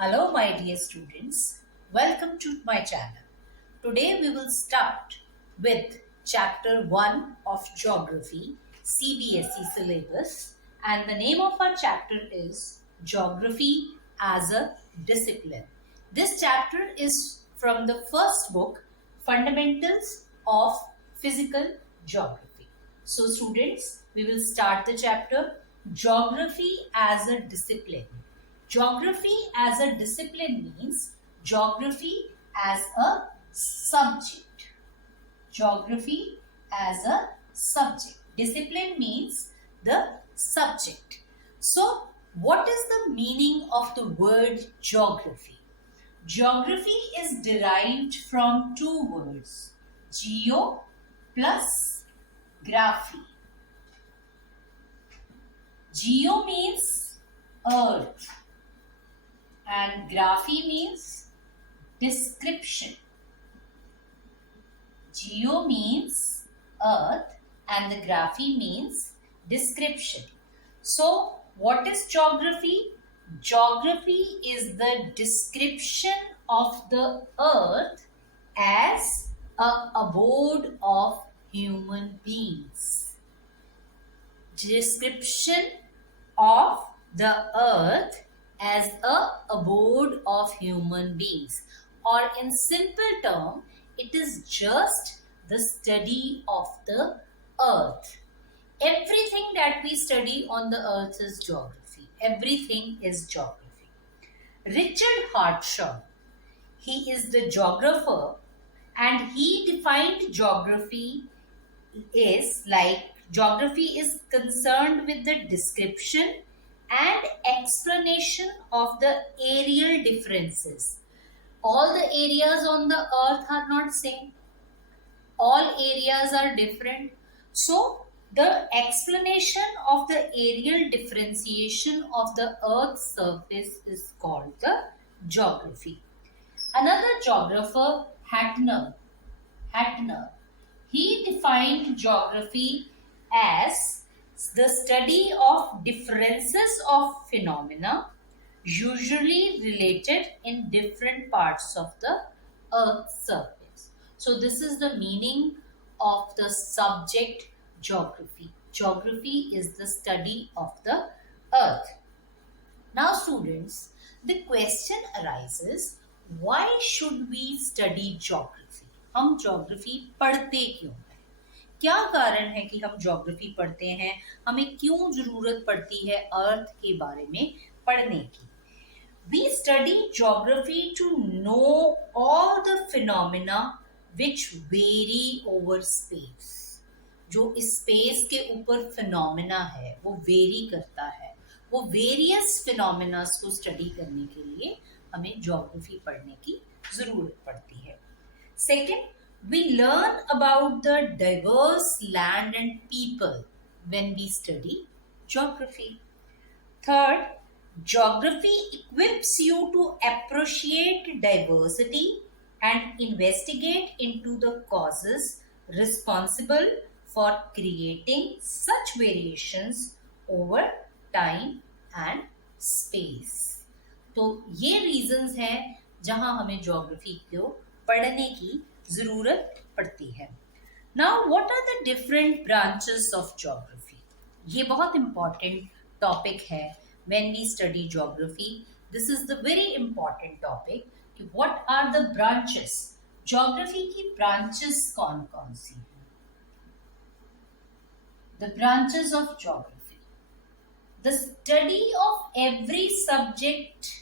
Hello, my dear students. Welcome to my channel. Today we will start with chapter 1 of Geography, CBSE syllabus, and the name of our chapter is Geography as a Discipline. This chapter is from the first book, Fundamentals of Physical Geography. So, students, we will start the chapter Geography as a Discipline. Geography as a discipline means geography as a subject. Geography as a subject. Discipline means the subject. So, what is the meaning of the word geography? Geography is derived from two words, geo plus graphy. Geo means earth and graphy means description. Geo means earth and the graphy means description. So, what is geography? Geography is the description of the earth as a abode of human beings. Description of the earth as a abode of human beings, or in simple term it is just the study of the earth. Everything that we study on the earth is geography. Everything is geography. Richard Hartshorne, he is the geographer, and he defined geography is like geography is concerned with the description and explanation of the aerial differences. All the areas on the earth are not same. All areas are different. So, the explanation of the aerial differentiation of the earth's surface is called the geography. Another geographer, Hattner, he defined geography as the study of differences of phenomena usually related in different parts of the earth's surface. So this is the meaning of the subject geography. Geography is the study of the earth. Now students, the question arises, why should we study geography? हम geography पढ़ते क्यों हैं? क्या कारण है कि हम geography पढ़ते हैं? हमें क्यों जरूरत पड़ती है अर्थ के बारे में पढ़ने की? We study geography to know all the phenomena which vary over space. जो इस स्पेस के ऊपर फिनोमेना है वो वेरी करता है, वो वेरियस फिनोमेना को स्टडी करने के लिए हमें ज्योग्राफी पढ़ने की जरूरत पड़ती है. Second, we learn about the diverse land and people when we study geography. Third, geography equips you to appreciate diversity and investigate into the causes responsible for creating such variations over time and space. तो ये reasons हैं जहां हमें geography को पढ़ने की जरूरत पड़ती है. Now what are the different branches of geography? ये बहुत इंपॉर्टेंट टॉपिक है when we study geography. This is the very important topic कि what are the branches. Geography की ब्रांचेस कौन कौन सी हैं? The branches of geography. The study of every subject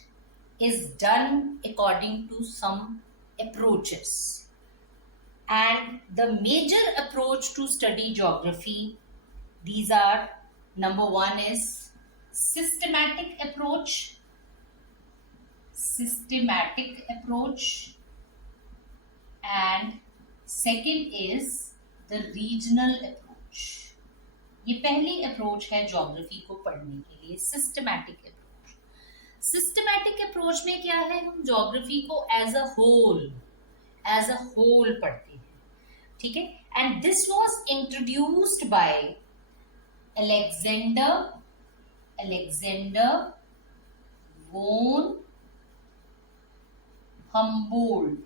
is done according to some approaches. And the major approach to study geography, these are, number one is systematic approach. Systematic approach. And second is the regional approach. ये पहली approach है geography को पढ़ने के लिए, systematic approach. Systematic approach में क्या है? हम ज्योग्राफी को एज अ होल पढ़ते हैं. ठीक है. And this was introduced by Alexander, von Humboldt,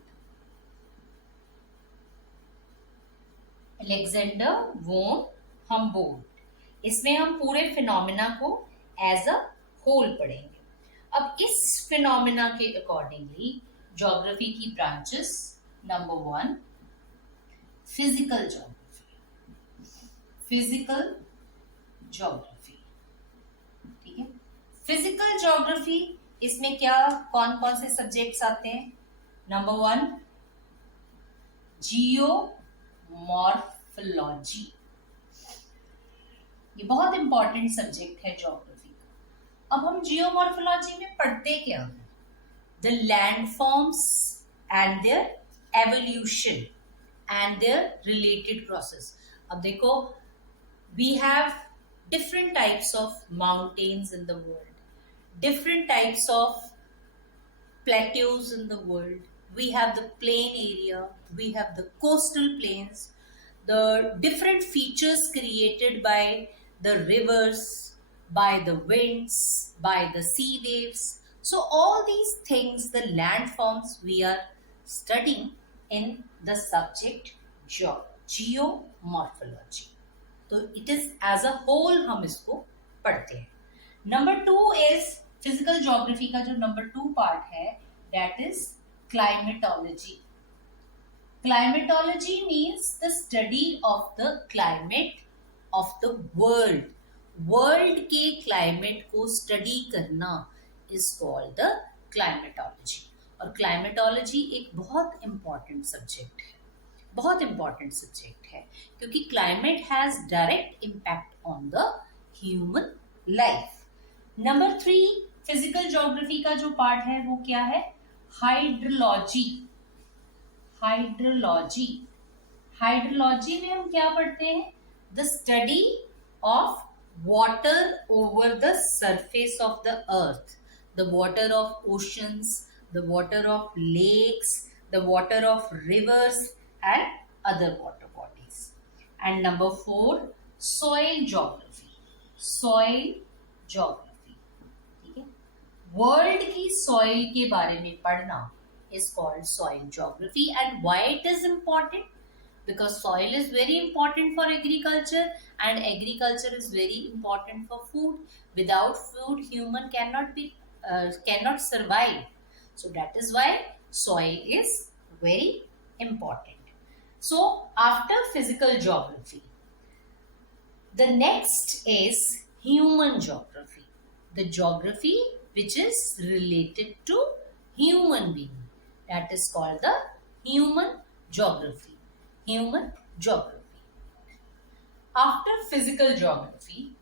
Alexander वोन हम्बोल्ट। इसमें हम पूरे फिनोमिना को एज अ होल पढ़ेंगे। अब इस फिनोमिना के अकॉर्डिंगली ज्योग्राफी की branches, number 1 physical geography, physical geography, ठीक है। फिजिकल ज्योग्राफी, इसमें क्या कौन कौन से सब्जेक्ट्स आते हैं? नंबर 1 जियोमॉर्फोलॉजी, ये बहुत इंपॉर्टेंट सब्जेक्ट है ज्योग्राफी का। अब हम जियोमॉर्फोलॉजी में पढ़ते क्या है? The landforms and their evolution and their related process. अब देखो, we have different types of mountains in the world, different types of plateaus in the world. We have the plain area, we have the coastal plains, the different features created by the rivers, by the winds, by the sea waves. So all these things, the landforms, we are studying in the subject geomorphology. तो it is as a whole हम इसको पढ़ते हैं। Number 2 is physical geography का जो number 2 part है, that is climatology. Climatology means the study of the climate of the world. World के climate को स्टडी करना इज कॉल्ड द क्लाइमेटोलॉजी। और क्लाइमेटोलॉजी एक बहुत इंपॉर्टेंट सब्जेक्ट है, बहुत इंपॉर्टेंट सब्जेक्ट है, क्योंकि climate has direct impact on the human life. Number 3 physical geography का जो पार्ट है वो क्या है? हाइड्रोलॉजी। हाइड्रोलॉजी, हाइड्रोलॉजी में हम क्या पढ़ते हैं? The study of water over the surface of the earth, the water of oceans, the water of lakes, the water of rivers and other water bodies. And number 4 soil geography, soil geography, ठीक है। World की soil के बारे में पढ़ना is called soil geography. And why it is important? Because soil is very important for agriculture, and agriculture is very important for food. Without food human cannot survive. So that is why soil is very important. So after physical geography, the next is human geography, the geography which is related to human being, that is called the human geography. Human geography. After physical geography,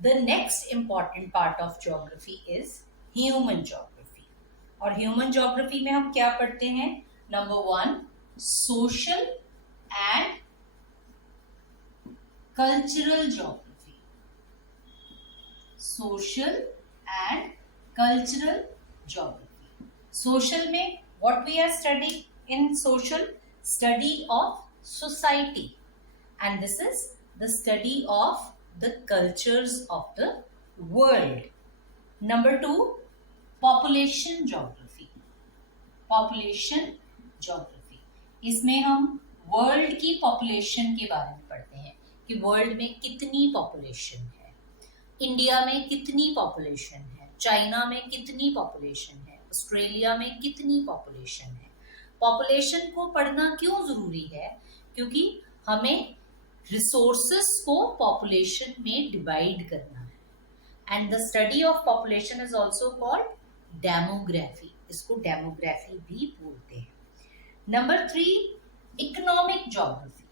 the next important part of geography is human geography. और human geography में हम क्या पढ़ते हैं? Number 1 social and cultural geography, social and cultural geography. Social में what we are studying in social? Study of society, and this is the study of the cultures of the world. Number 2 population geography, population geography, इसमें हम world की population के बारे में पढ़ते हैं कि वर्ल्ड में कितनी पॉपुलेशन है, इंडिया में कितनी पॉपुलेशन है, चाइना में कितनी पॉपुलेशन है, ऑस्ट्रेलिया में कितनी पॉपुलेशन है। पॉपुलेशन को पढ़ना क्यों जरूरी है? क्योंकि हमें रिसोर्सेस को पॉपुलेशन में डिवाइड करना है। And the study of population is also called demography, इसको डेमोग्राफी भी बोलते हैं। Number 3 economic geography,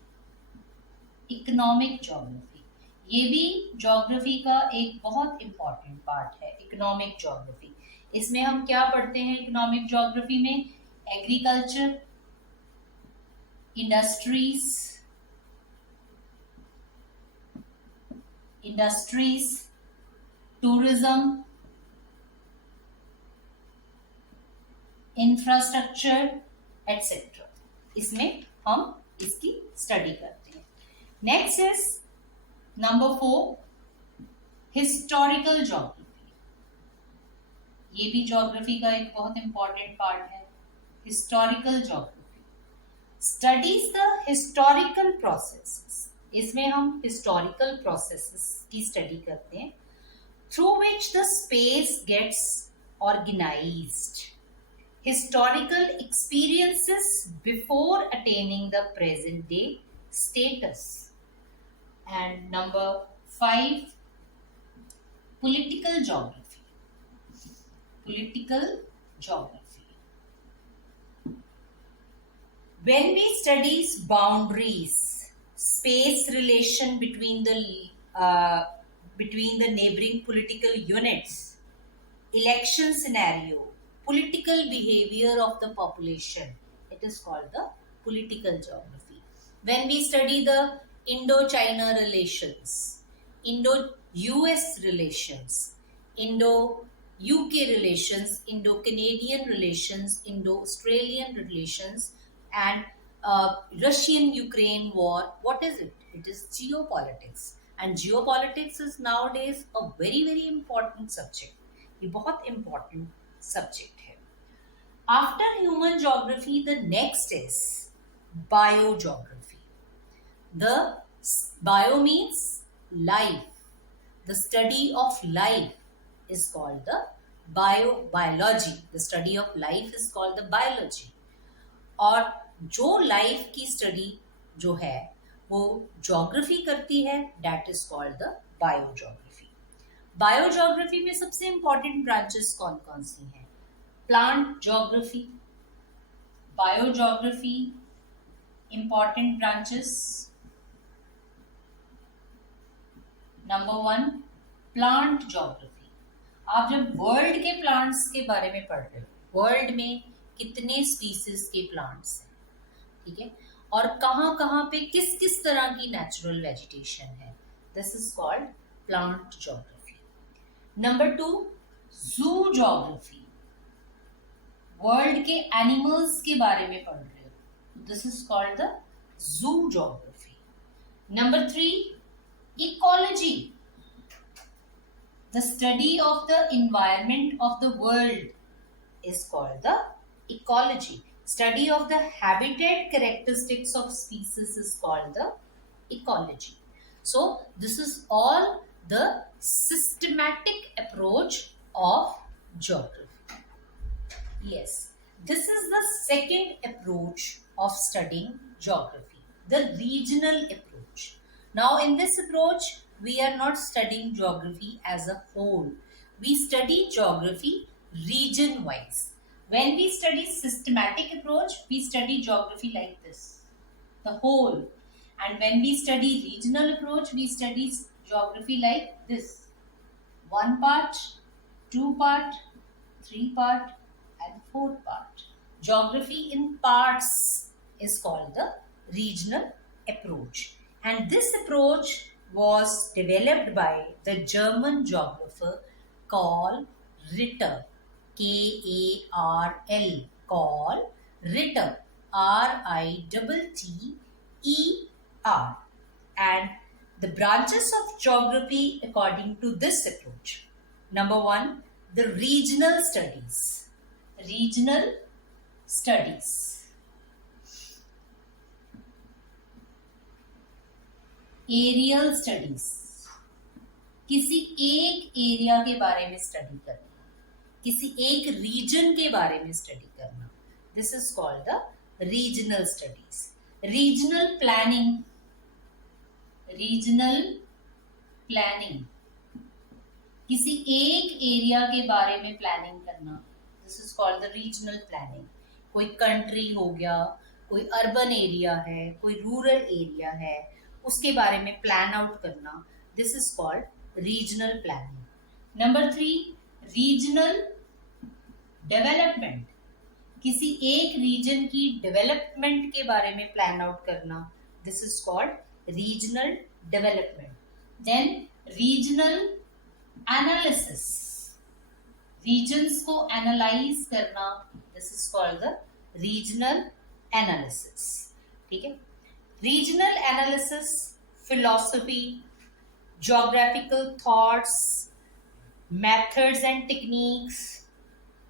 economic geography, ये भी ज्योग्राफी का एक बहुत इंपॉर्टेंट पार्ट है। इकोनॉमिक ज्योग्राफी, इसमें हम क्या पढ़ते हैं? इकोनॉमिक ज्योग्राफी में agriculture, industries, tourism, infrastructure etcetera, इसमें हम इसकी स्टडी करते हैं। Next is number 4 historical geography, ये भी ज्योग्राफी का एक बहुत इंपॉर्टेंट पार्ट है। Historical geography studies the historical processes, इसमें हम हिस्टोरिकल प्रोसेसेस की स्टडी करते हैं, through which the space gets organized, historical experiences before attaining the present day status. And number 5, political geography. Political geography. When we study boundaries, space relation between the neighboring political units, election scenario, political behavior of the population, it is called the political geography. When we study the Indo-China relations, Indo-US relations, Indo-UK relations, Indo-Canadian relations, Indo-Australian relations, and Russian-Ukraine war, what is it? It is geopolitics. And geopolitics is nowadays a very, very important subject. ये बहुत important subject है. After human geography, the next is biogeography. The bio means life. The study of life is called the biology. The study of life is called the biology. और जो life की study जो है वो geography करती है, that is called the biogeography. Biogeography में सबसे इंपॉर्टेंट ब्रांचेस कौन कौन सी हैं? Plant geography, biogeography, important branches. Number 1, plant geography. आप जब वर्ल्ड के प्लांट्स के बारे में पढ़ रहे हो, वर्ल्ड में कितने स्पीसीज के प्लांट्स हैं, ठीक है, और कहाँ कहाँ पे किस किस तरह की नेचुरल वेजिटेशन है, this is called plant geography. Number 2, जू ज्योग्राफी. वर्ल्ड के एनिमल्स के बारे में पढ़ रहे हो, this is called the zoo geography. Number 3, ecology. The study of the environment of the world is called the ecology. Study of the habitat characteristics of species is called the ecology. So this is all the systematic approach of geography. Yes, this is the second approach of studying geography, the regional approach. Now in this approach we are not studying geography as a whole. We study geography region wise. When we study systematic approach, we study geography like this, the whole. And when we study regional approach, we study geography like this, 1 part, 2 part, 3 part, and 4 part. Geography in parts is called the regional approach. And this approach was developed by the German geographer Karl Ritter. Karl, Karl Ritter, Ritter. And the branches of geography according to this approach. Number 1, the regional studies. Regional studies. Aerial studies. किसी एक area के बारे में study करना, किसी एक reason के बारे में स्टडी करना, this is called the regional studies. Regional planning. Regional planning, किसी एक एरिया के बारे में प्लानिंग करना, this is called the regional planning. कोई कंट्री हो गया, कोई अर्बन एरिया है, कोई रूरल एरिया है, उसके बारे में प्लान आउट करना, this is called regional planning. Number 3, regional development. किसी एक रीजन की डेवलपमेंट के बारे में प्लान आउट करना, this is called regional development. Then regional analysis. Regions को एनालाइज करना, this is called the regional analysis. ठीक है. Regional analysis, philosophy, geographical thoughts, methods and techniques,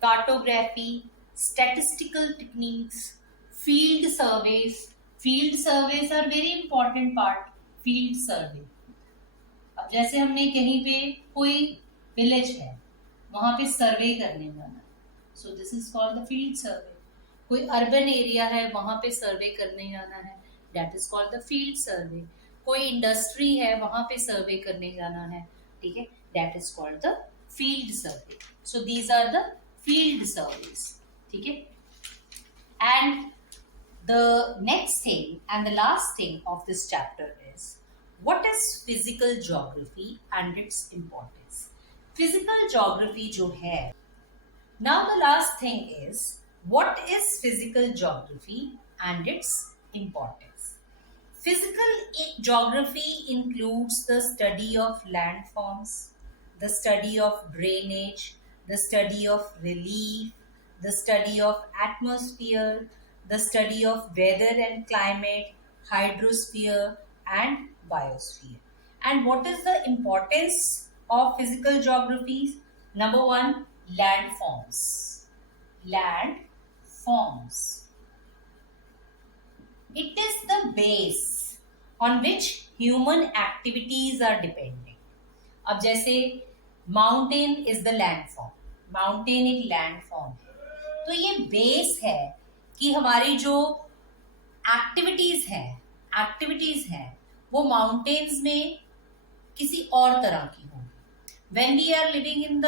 cartography, statistical techniques, field surveys. Field surveys are very important part. Field survey. अब जैसे हमने कहीं पे कोई विलेज है, वहां पे सर्वे करने जाना, सो this is called the field सर्वे. कोई अर्बन एरिया है, वहां पे सर्वे करने जाना है, that is called the field सर्वे. कोई इंडस्ट्री है, वहां पे सर्वे करने जाना है, ठीक है, that is called the field survey. So these are the field surveys, ठीक है. And the next thing and the last thing of this chapter is what is physical geography and its importance. Physical geography जो है, now the last thing is what is physical geography and its importance. Physical geography includes the study of landforms, the study of drainage, the study of relief, the study of atmosphere, the study of weather and climate, hydrosphere and biosphere. And what is the importance of physical geography? Number one, landforms. Landforms. It is the base on which human activities are depending. अब जैसे mountain is the landform, mountain एक landform है, तो ये base है कि हमारी जो एक्टिविटीज हैं वो माउंटेन्स में किसी और तरह की होंगी. When we are living in the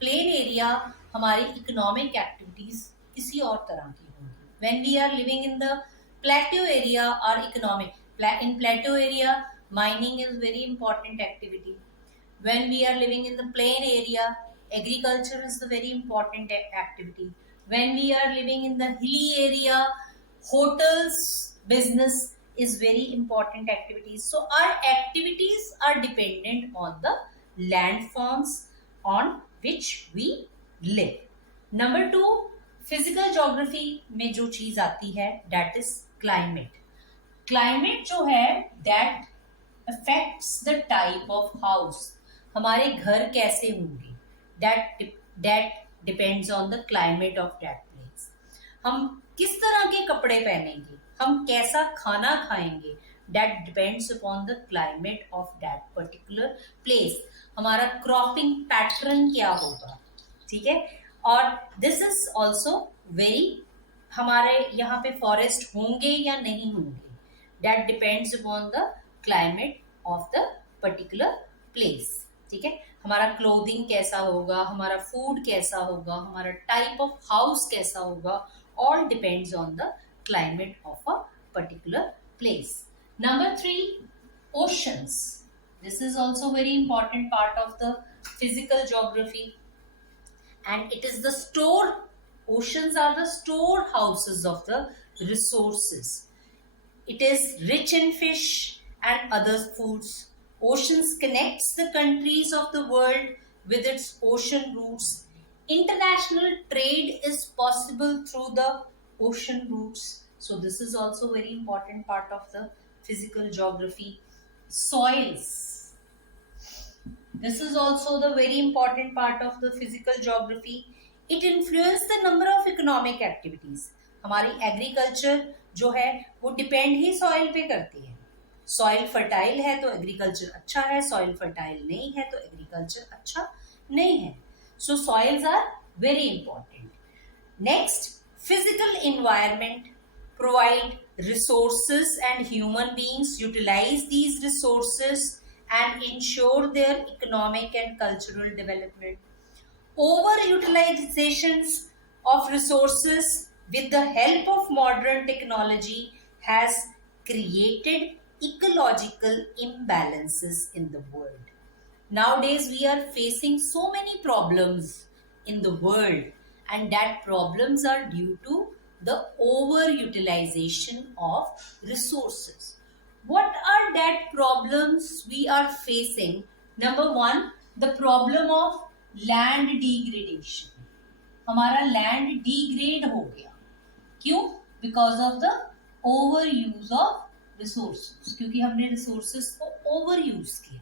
plain area, हमारी इकोनॉमिक एक्टिविटीज किसी और तरह की होंगी. When we are living in the plateau area और economic, in plateau area mining is very important activity. When we are living in the plain area, agriculture is the very important activity. When we are living in the hilly area, hotels business is very important activities. So our activities are dependent on the landforms on which we live. Number 2, physical geography में जो चीज आती है that is climate. Climate जो है that affects the type of house. हमारे घर कैसे होंगे, that depends on the climate of that place. हम किस तरह के कपड़े पहनेंगे, हम कैसा खाना खाएंगे, that depends upon the climate of that particular place. हमारा क्रॉपिंग पैटर्न क्या होगा, ठीक है. और दिस इज ऑल्सो वेरी, हमारे यहाँ पे फॉरेस्ट होंगे या नहीं होंगे, that depends upon the climate of the particular place. ठीक है. हमारा क्लोथिंग कैसा होगा, हमारा फूड कैसा होगा, हमारा टाइप ऑफ हाउस कैसा होगा, all depends on the climate of a particular place. Number 3, oceans. This is also very important part of the physical geography, and it is the store. Oceans are the storehouses of the resources. It is rich in fish and other foods. Oceans connects the countries of the world with its ocean routes. International trade is possible through the ocean routes. So this is also very important part of the physical geography. Soils. This is also the very important part of the physical geography. It influences the number of economic activities. हमारी agriculture जो है वो depend ही soil पे करती है. Soil fertile है तो agriculture अच्छा है, सॉइल फर्टाइल नहीं है तो एग्रीकल्चर अच्छा नहीं है. So soils are very important. Next, physical environment provide resources and human beings utilise these resources and ensure their economic and cultural development. Over-utilizations of resources with the help of modern technology has created ecological imbalances in the world. Nowadays, we are facing so many problems in the world, and that problems are due to the over-utilization of resources. What are that problems we are facing? Number 1, the problem of land degradation. हमारा land degrade हो गया. क्यों? Because of the overuse of resources. क्योंकि हमने resources को overuse किया.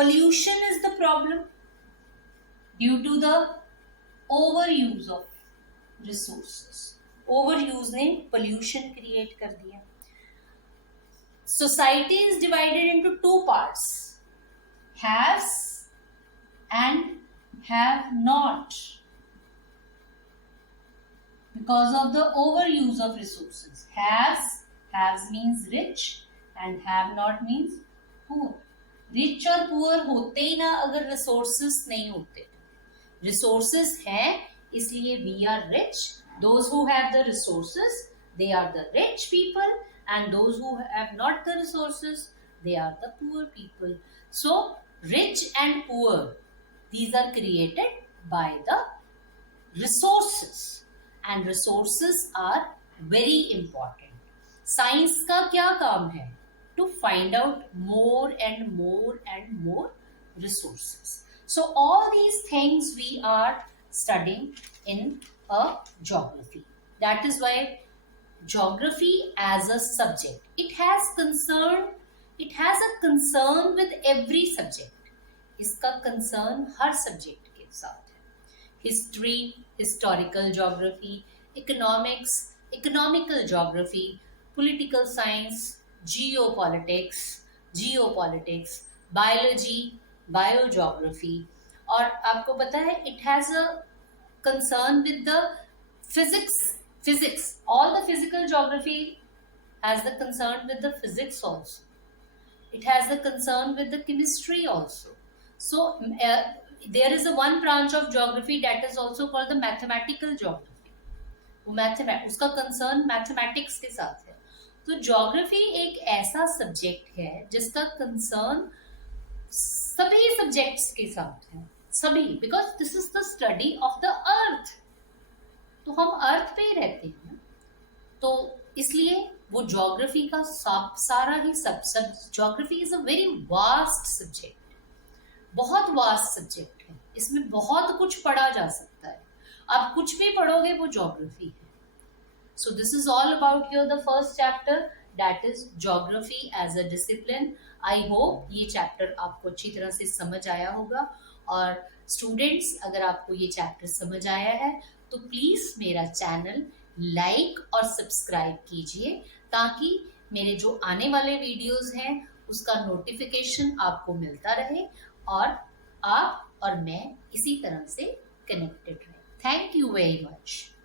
Pollution is the problem due to the overuse of resources. Over use ने pollution create कर दिया। Society is divided into two parts, haves and have not, because of the overuse of resources. Haves means rich and have not means poor. Rich और poor होते ही ना अगर resources नहीं होते। Resources हैं इसलिए we are rich. Those who have the resources, they are the rich people, and those who have not the resources, they are the poor people. So rich and poor, these are created by the resources. And resources are very important. Science का क्या काम है? To find out more and more and more resources. So all these things we are studying in a geography. That is why geography as a subject, it has a concern with every subject. इसका concern हर subject के साथ है। History, historical geography, economics, economical geography, political science, geopolitics, biology, biogeography, और आपको पता है it has a concern with the physics. All the physical geography has the concern with the physics also. It has the concern with the chemistry also. So there is a one branch of geography that is also called the mathematical geography. उसका concern mathematics के साथ है। तो geography एक ऐसा subject है जिसका concern सभी सब्जेक्ट्स के साथ है, सभी, because this is the study of the अर्थ। तो हम अर्थ पे ही रहते हैं, तो इसलिए वो ज्योग्राफी का सारा ही सब geography is a very vast subject, बहुत वास्ट सब्जेक्ट है, इसमें बहुत कुछ पढ़ा जा सकता है। आप कुछ भी पढ़ोगे वो ज्योग्राफी है। So this is all about your the first chapter, that is geography as a discipline. I hope ये चैप्टर आपको अच्छी तरह से समझ आया होगा। और स्टूडेंट्स, अगर आपको ये चैप्टर समझ आया है तो प्लीज मेरा चैनल लाइक और सब्सक्राइब कीजिए, ताकि मेरे जो आने वाले वीडियोस हैं उसका नोटिफिकेशन आपको मिलता रहे और आप और मैं इसी तरह से कनेक्टेड रहे। Thank you very much.